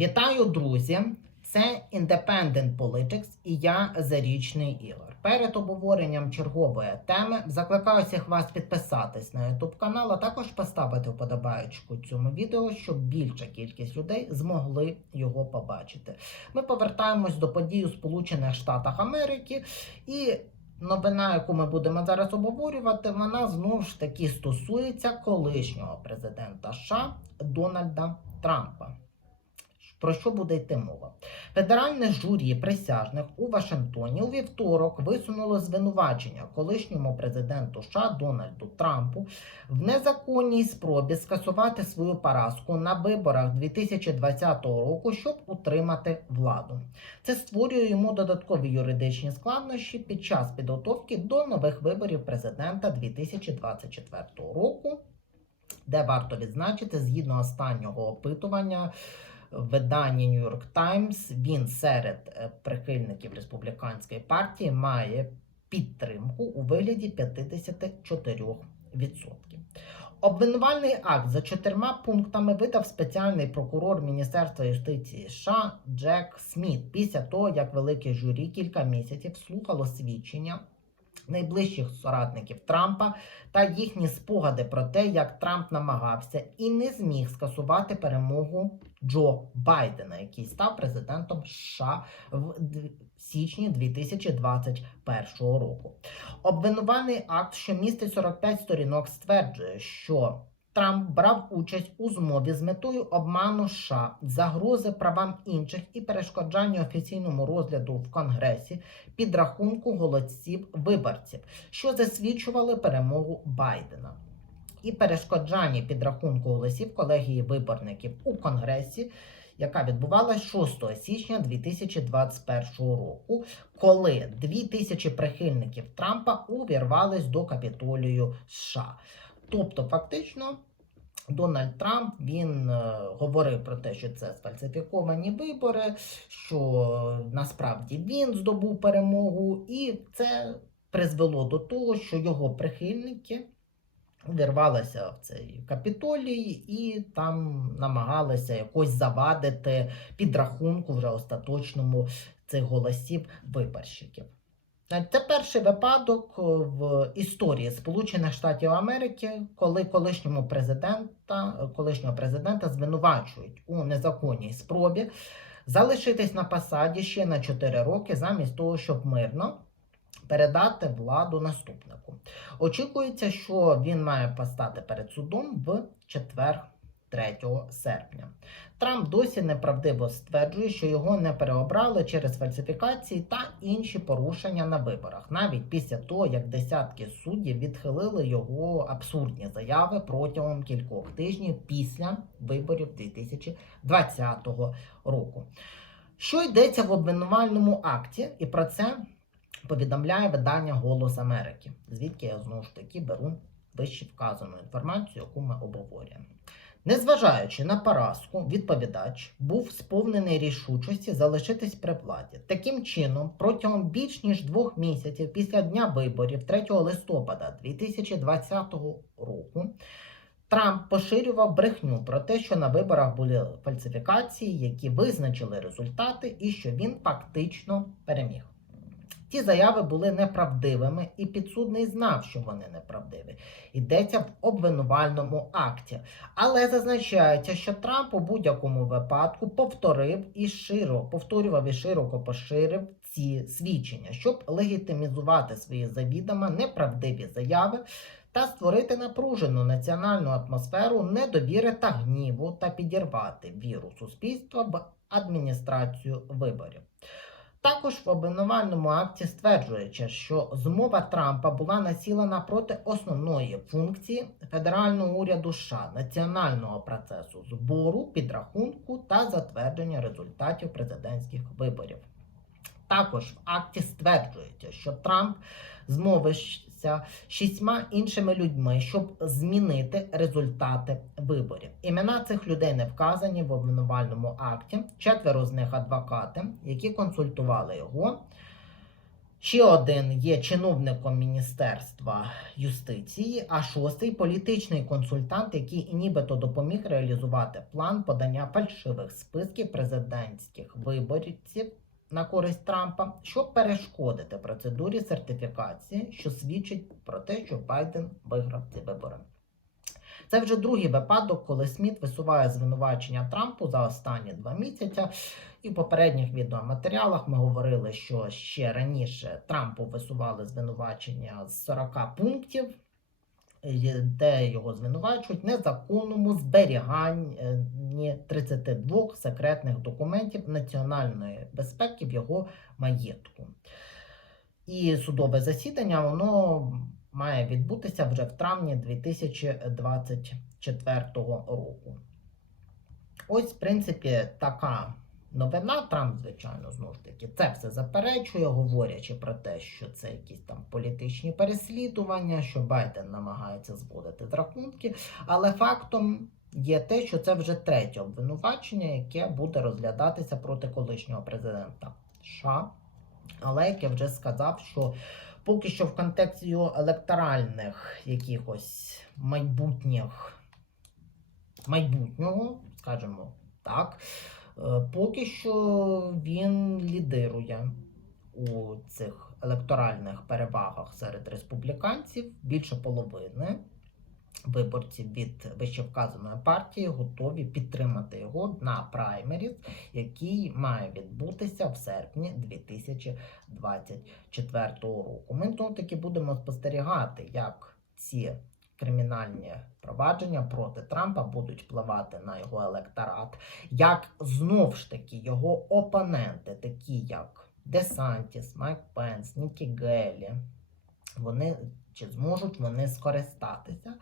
Вітаю, друзі! Це Independent Politics і я Зарічний Ігор. Перед обговоренням чергової теми закликаю всіх вас підписатись на YouTube канал, а також поставити вподобаєчку цьому відео, щоб більша кількість людей змогли його побачити. Ми повертаємось до подій у Сполучених Штатах Америки і. Новина, яку ми будемо зараз обговорювати, вона знову ж таки стосується колишнього президента США Дональда Трампа. Про що буде йти мова? Федеральне журі присяжних у Вашингтоні у вівторок висунуло звинувачення колишньому президенту США Дональду Трампу в незаконній спробі скасувати свою поразку на виборах 2020 року, щоб утримати владу. Це створює йому додаткові юридичні складнощі під час підготовки до нових виборів президента 2024 року, де варто відзначити, згідно останнього опитування видання New York Times, він серед е, прихильників республіканської партії має підтримку у вигляді 54%. Обвинувальний акт за чотирма пунктами видав спеціальний прокурор Міністерства юстиції США Джек Сміт після того, як велике журі кілька місяців слухало свідчення найближчих соратників Трампа та їхні спогади про те, як Трамп намагався і не зміг скасувати перемогу Джо Байдена, який став президентом США в січні 2021 року. Обвинувальний акт, що містить 45 сторінок, стверджує, що Трамп брав участь у змові з метою обману США, загрози правам інших і перешкоджання офіційному розгляду в Конгресі підрахунку голосів виборців, що засвідчували перемогу Байдена. І перешкоджання підрахунку голосів колегії виборників у Конгресі, яка відбувалась 6 січня 2021 року, коли 2000 прихильників Трампа увірвались до капітолію США. Тобто, фактично, Дональд Трамп він е, говорив про те, що це сфальсифіковані вибори, що насправді він здобув перемогу, і це призвело до того, що його прихильники увірвалися в цей капітолій і там намагалися якось завадити підрахунку вже остаточному цих голосів виборщиків. Це перший випадок в історії Сполучених Штатів Америки, коли колишньому президента, колишнього президента звинувачують у незаконній спробі залишитись на посаді ще на 4 роки, замість того, щоб мирно передати владу наступнику. Очікується, що він має постати перед судом в четвер. 3 серпня Трамп досі неправдиво стверджує, що його не переобрали через фальсифікації та інші порушення на виборах, навіть після того, як десятки суддів відхилили його абсурдні заяви протягом кількох тижнів після виборів 2020 року. Що йдеться в обвинувальному акті, і про це повідомляє видання Голос Америки, звідки я знову ж таки беру вище вказану інформацію, яку ми обговорюємо. Незважаючи на поразку, відповідач був сповнений рішучості залишитись при владі. Таким чином, протягом більш ніж двох місяців після дня виборів 3 листопада 2020 року Трамп поширював брехню про те, що на виборах були фальсифікації, які визначили результати, і що він фактично переміг. Ті заяви були неправдивими, і підсудний знав, що вони неправдиві. Йдеться в обвинувальному акті. Але зазначається, що Трамп у будь-якому випадку повторив і широ, повторював і широко поширив ці свідчення, щоб легітимізувати свої завідомо неправдиві заяви та створити напружену національну атмосферу недовіри та гніву та підірвати віру суспільства в адміністрацію виборів. Також в обвинувальному акті стверджується, що змова Трампа була націлена проти основної функції федерального уряду США національного процесу збору, підрахунку та затвердження результатів президентських виборів. Також в акті стверджується, що Трамп змовився з шістьма іншими людьми, щоб змінити результати виборів. Імена цих людей не вказані в обвинувальному акті. Четверо з них адвокати, які консультували його Ще один є чиновником Міністерства юстиції, а шостий політичний консультант, який нібито допоміг реалізувати план подання фальшивих списків президентських виборців на користь Трампа, щоб перешкодити процедурі сертифікації, що свідчить про те, що Байден виграв ці вибори. Це вже другий випадок, коли Сміт висуває звинувачення Трампу за останні два місяці. І в попередніх відеоматеріалах ми говорили, що ще раніше Трампу висували звинувачення з 40 пунктів, де його звинувачують незаконному зберіганні 32 секретних документів національної безпеки в його маєтку. І судове засідання воно має відбутися вже в травні 2024 року. Ось, в принципі, така новина. Трамп, звичайно, знову ж таки, це все заперечує, говорячи про те, що це якісь там політичні переслідування, що Байден намагається зводити з рахунки. Але фактом є те, що це вже третє обвинувачення, яке буде розглядатися проти колишнього президента США. Але як я вже сказав, що поки що в контексті електоральних якихось майбутніх майбутнього, скажімо так, поки що він лідирує у цих електоральних перевагах серед республіканців. Більше половини виборців від вищевказаної партії готові підтримати його на праймеріз, який має відбутися в серпні 2024 року. Ми знову таки будемо спостерігати, як ці кримінальні провадження проти Трампа будуть впливати на його електорат, як знов ж таки його опоненти, такі як Десантіс, Майк Пенс, Нікі Гелі, вони чи зможуть вони скористатися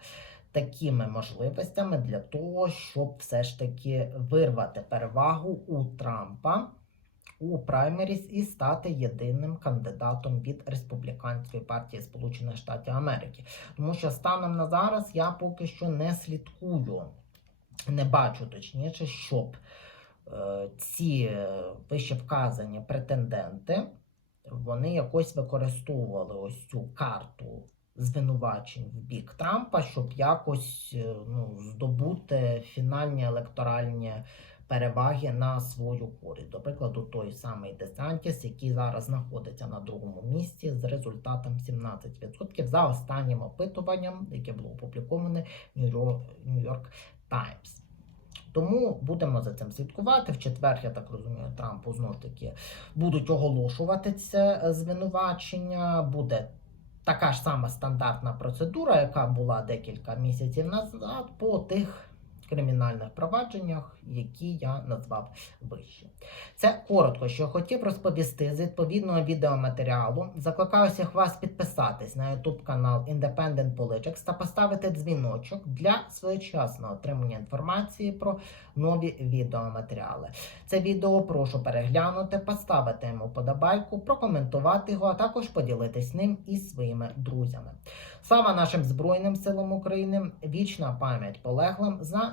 такими можливостями для того, щоб все ж таки вирвати перевагу у Трампа у праймеріс і стати єдиним кандидатом від республіканської партії Сполучених Штатів Америки. Тому що станом на зараз я поки що не слідкую, не бачу точніше, щоб е, ці е, вище вказані претенденти вони якось використовували ось цю карту звинувачень в бік Трампа, щоб якось е, ну, здобути фінальні електоральні переваги на свою користь. До прикладу, той самий Десантіс, який зараз знаходиться на другому місці з результатом 17% за останнім опитуванням, яке було опубліковане York Times. Тому будемо за цим слідкувати. В четвер, я так розумію, Трампу знову ж таки будуть оголошувати це звинувачення. Буде така ж сама стандартна процедура, яка була декілька місяців назад, по тих кримінальних провадженнях, які я назвав вище. Це коротко, що хотів розповісти з відповідного відеоматеріалу. Закликаю всіх вас підписатись на YouTube канал Independent Politics та поставити дзвіночок для своєчасного отримання інформації про нові відеоматеріали. Це відео прошу переглянути, поставити йому подобайку, прокоментувати його, а також поділитись ним із своїми друзями. Слава нашим Збройним силам України! Вічна пам'ять полеглим за